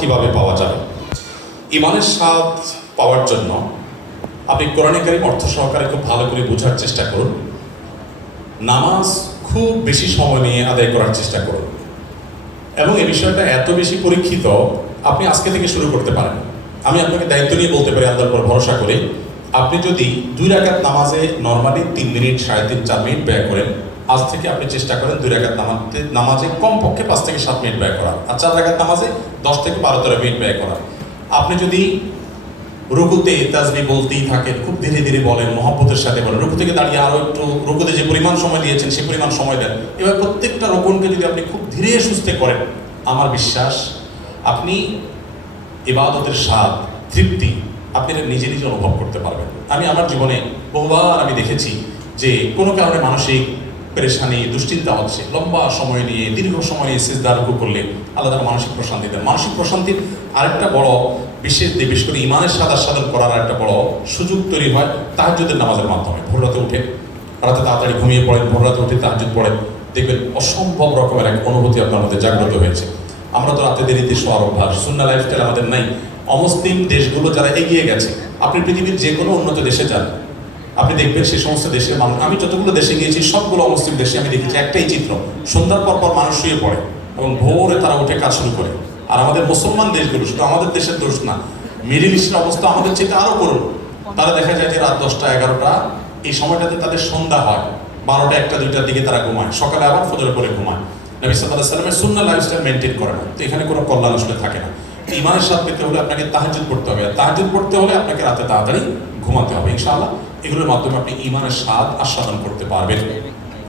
কীভাবে পাওয়া যাবে? ইমানের স্বাদ পাওয়ার জন্য আপনি কোরআনে কারিম অর্থ সহকারে খুব ভালো করে বোঝার চেষ্টা করুন। নামাজ খুব বেশি সময় নিয়ে আদায় করার চেষ্টা করুন। এবং এই বিষয়টা এত বেশি পরীক্ষিত, আপনি আজকে থেকে শুরু করতে পারেন। আমি আপনাকে দায়িত্ব নিয়ে বলতে পারি, আল্লাহর উপর ভরসা করে। আপনি যদি দুই রাকাত নামাজে নর্মালি তিন মিনিট, সাড়ে তিন, চার মিনিট ব্যয় করেন আজ থেকে আপনি চেষ্টা করেন দুই রাকাত নামাজে নামাজে কমপক্ষে পাঁচ থেকে সাত মিনিট ব্যয় করার। আর চার রাকাত নামাজে দশ থেকে বারো তেরো মিনিট ব্যয় করার। আপনি যদি রুকুতে তাজবি বলতেই থাকেন, খুব ধীরে ধীরে বলেন, মহব্বতের সাথে বলেন, রুকু থেকে দাঁড়িয়ে আরও একটু রুকুতে যে পরিমাণ সময় দিয়েছেন সেই পরিমাণ সময় দেন। এবার প্রত্যেকটা রোপণকে যদি আপনি খুব ধীরে সুস্থে করেন, আমার বিশ্বাস আপনি ইবাদতের স্বাদ, তৃপ্তি আপনি এটা নিজে নিজে অনুভব করতে পারবেন। আমি আমার জীবনে বহুবার আমি দেখেছি যে কোনো কারণে মানসিক পেরেশানি, দুশ্চিন্তা হচ্ছে। লম্বা সময় নিয়ে, দীর্ঘ সময় নিয়ে সিজদারকু করলে আল্লাহ মানসিক প্রশান্তি দেন। মানসিক প্রশান্তির আরেকটা বড় বিশেষ বিশেষ করে ইমানের সাদা সাধন করার আরেকটা বড় সুযোগ তৈরি হয় তাহাজ্জুদের নামাজের মাধ্যমে। ভোর রাতে উঠে, রাতে তাড়াতাড়ি ঘুমিয়ে পড়েন, ভোর রাতে উঠে তাহাজ্জুদ পড়েন, দেখবেন অসম্ভব রকমের এক অনুভূতি আপনার মধ্যে জাগ্রত হয়েছে। আমরা তো রাতে দেরিতে শোয়ার অভ্যাস শূন্য লাইফস্টাইল আমাদের নাই। অমুসলিম দেশগুলো যারা এগিয়ে গেছে, আপনি পৃথিবীর যে কোনো উন্নত দেশে যান আপনি দেখবেন সেই সমস্ত দেশের মানুষ, আমি যতগুলো দেশে গিয়েছি, সবগুলো অমুসলিম দেশে আমি দেখেছি, একটাই চিত্র, সন্ধ্যার পর পর মানুষ শুয়ে পড়ে এবং ভোরে তারা উঠে কাজ শুরু করে। আর আমাদের মুসলমান দেশগুলো, শুধু আমাদের দেশের দোষ না, মিডিল ইস্টের অবস্থা আমাদের চেয়ে আরও করুন। তারা দেখা যায় যে রাত দশটা, এগারোটা, এই সময়টাতে তাদের সন্ধ্যা হয়। বারোটা, একটা, দুইটার দিকে তারা ঘুমায়। সকালে আবার ফজরে করে ঘুমায়। নবী সাল্লাহ সাল্লামের শূন্য লাইফস্টাইল মেনটেন করে না। তো এখানে কোনো কল্যাণ আসলে থাকে না। ইমানের স্বাদ পেতে হলে আপনাকে তাহাজুদ পড়তে হবে। আর তাহাজুদ পড়তে হলে আপনাকে রাতে তাড়াতাড়ি ঘুমাতে হবে, ইনশাআল্লাহ। এগুলোর মাধ্যমে আপনি ইমানের স্বাদ আস্বাদন করতে পারবেন।